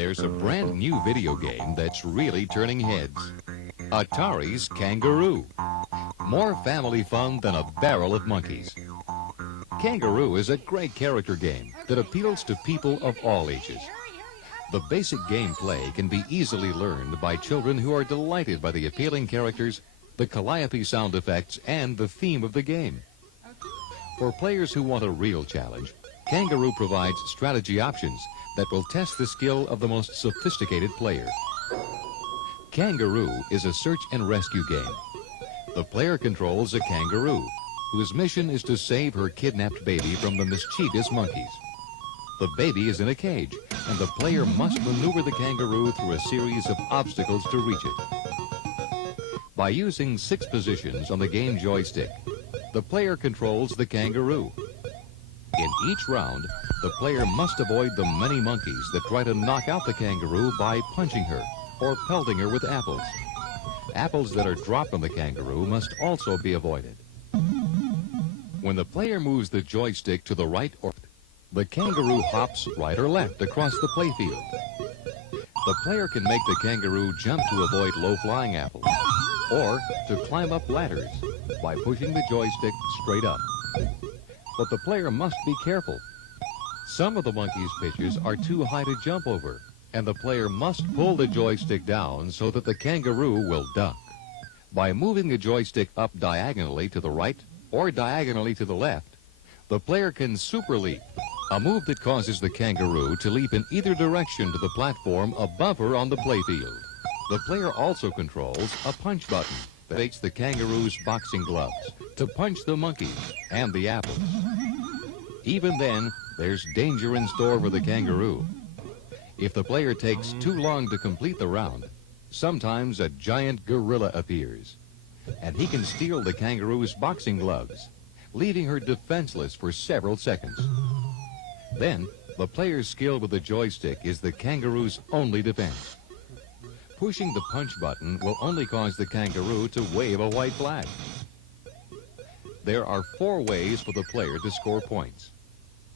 there's a brand new video game that's really turning heads. Atari's Kangaroo. More family fun than a barrel of monkeys. Kangaroo is a great character game that appeals to people of all ages. The basic gameplay can be easily learned by children who are delighted by the appealing characters, the calliope sound effects, and the theme of the game. For players who want a real challenge, Kangaroo provides strategy options that will test the skill of the most sophisticated player. Kangaroo is a search and rescue game. The player controls a kangaroo, whose mission is to save her kidnapped baby from the mischievous monkeys. The baby is in a cage, and the player must maneuver the kangaroo through a series of obstacles to reach it. By using 6 positions on the game joystick, the player controls the kangaroo. In each round, the player must avoid the many monkeys that try to knock out the kangaroo by punching her or pelting her with apples. Apples that are dropped on the kangaroo must also be avoided. When the player moves the joystick to the right or left, the kangaroo hops right or left across the playfield. The player can make the kangaroo jump to avoid low-flying apples or to climb up ladders by pushing the joystick straight up. But the player must be careful. Some of the monkey's pitches are too high to jump over, and the player must pull the joystick down so that the kangaroo will duck. By moving the joystick up diagonally to the right or diagonally to the left, the player can super leap, a move that causes the kangaroo to leap in either direction to the platform above her on the playfield. The player also controls a punch button that activates the kangaroo's boxing gloves to punch the monkeys and the apples. Even then, there's danger in store for the kangaroo. If the player takes too long to complete the round, sometimes a giant gorilla appears, and he can steal the kangaroo's boxing gloves, leaving her defenseless for several seconds. Then, the player's skill with the joystick is the kangaroo's only defense. Pushing the punch button will only cause the kangaroo to wave a white flag. There are 4 ways for the player to score points.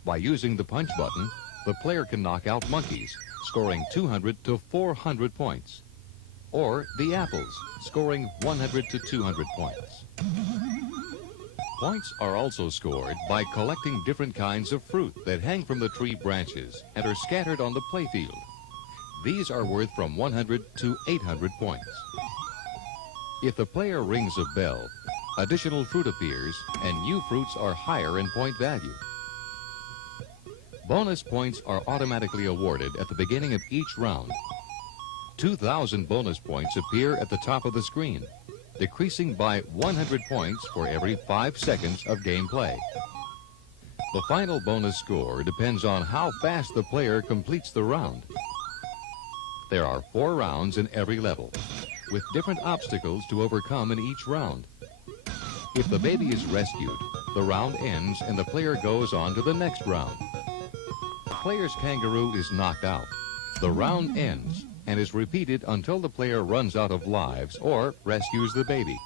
By using the punch button, the player can knock out monkeys, scoring 200 to 400 points. Or the apples, scoring 100 to 200 points. Points are also scored by collecting different kinds of fruit that hang from the tree branches and are scattered on the playfield. These are worth from 100 to 800 points. If the player rings a bell, additional fruit appears and new fruits are higher in point value. Bonus points are automatically awarded at the beginning of each round. 2,000 bonus points appear at the top of the screen, decreasing by 100 points for every 5 seconds of gameplay. The final bonus score depends on how fast the player completes the round. There are 4 rounds in every level, with different obstacles to overcome in each round. If the baby is rescued, the round ends and the player goes on to the next round. If the player's kangaroo is knocked out, the round ends and is repeated until the player runs out of lives or rescues the baby.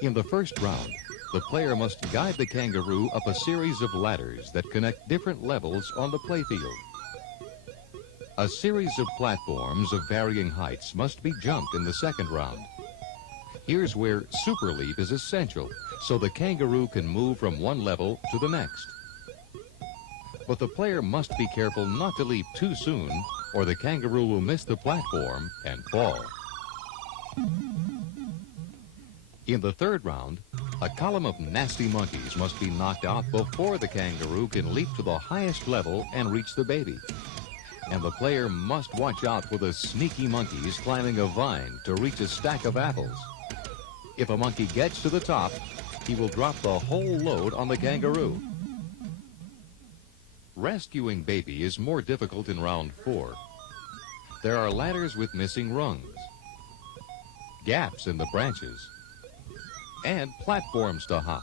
In the first round, the player must guide the kangaroo up a series of ladders that connect different levels on the playfield. A series of platforms of varying heights must be jumped in the second round. Here's where super leap is essential, so the kangaroo can move from one level to the next. But the player must be careful not to leap too soon, or the kangaroo will miss the platform and fall. In the third round, a column of nasty monkeys must be knocked out before the kangaroo can leap to the highest level and reach the baby. And the player must watch out for the sneaky monkeys climbing a vine to reach a stack of apples. If a monkey gets to the top, he will drop the whole load on the kangaroo. Rescuing baby is more difficult in round 4. There are ladders with missing rungs, gaps in the branches, and platforms to hop.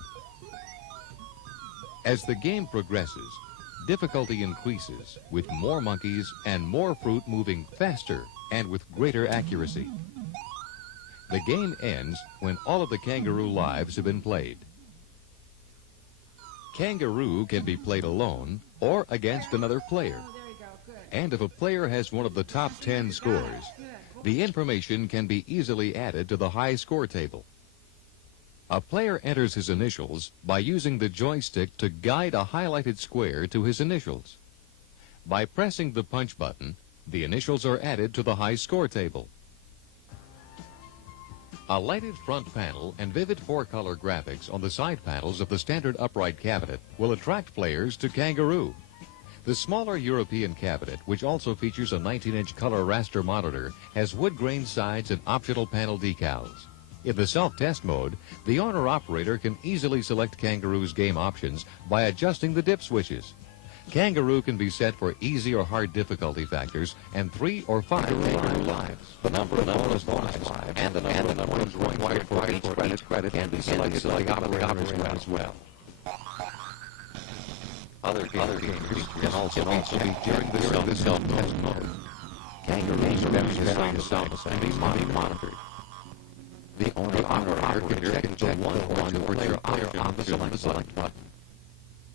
As the game progresses, difficulty increases with more monkeys and more fruit moving faster and with greater accuracy. The game ends when all of the kangaroo lives have been played. Kangaroo can be played alone or against another player. Oh, there we go. Good. And if a player has one of the top 10 scores, the information can be easily added to the high score table. A player enters his initials by using the joystick to guide a highlighted square to his initials. By pressing the punch button, the initials are added to the high score table. A lighted front panel and vivid four-color graphics on the side panels of the standard upright cabinet will attract players to Kangaroo. The smaller European cabinet, which also features a 19-inch color raster monitor, has wood-grain sides and optional panel decals. In the self-test mode, the owner-operator can easily select Kangaroo's game options by adjusting the dip switches. Kangaroo can be set for easy or hard difficulty factors and 3 or 5 Kangaroo lives. The number of bonus lives and the number of points required for each credit can be selected by the operator as well. Other gamers can also be during the self-test mode. Kangaroo's various sound effects can be monitored. The owner-operator can check one or two player on the select button.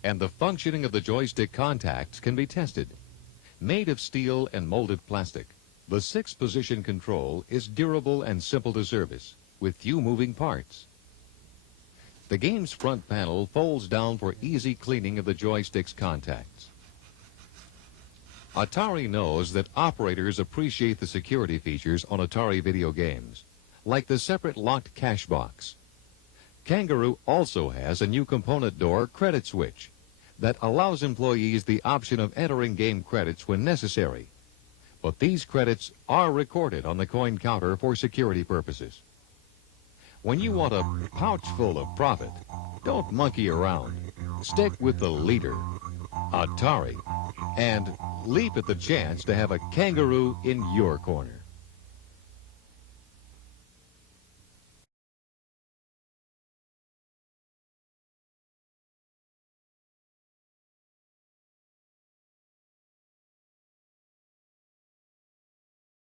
And the functioning of the joystick contacts can be tested. Made of steel and molded plastic, the 6-position control is durable and simple to service, with few moving parts. The game's front panel folds down for easy cleaning of the joystick's contacts. Atari knows that operators appreciate the security features on Atari video games, like the separate locked cash box. Kangaroo also has a new component door credit switch that allows employees the option of entering game credits when necessary. But these credits are recorded on the coin counter for security purposes. When you want a pouch full of profit, don't monkey around. Stick with the leader, Atari, and leap at the chance to have a Kangaroo in your corner.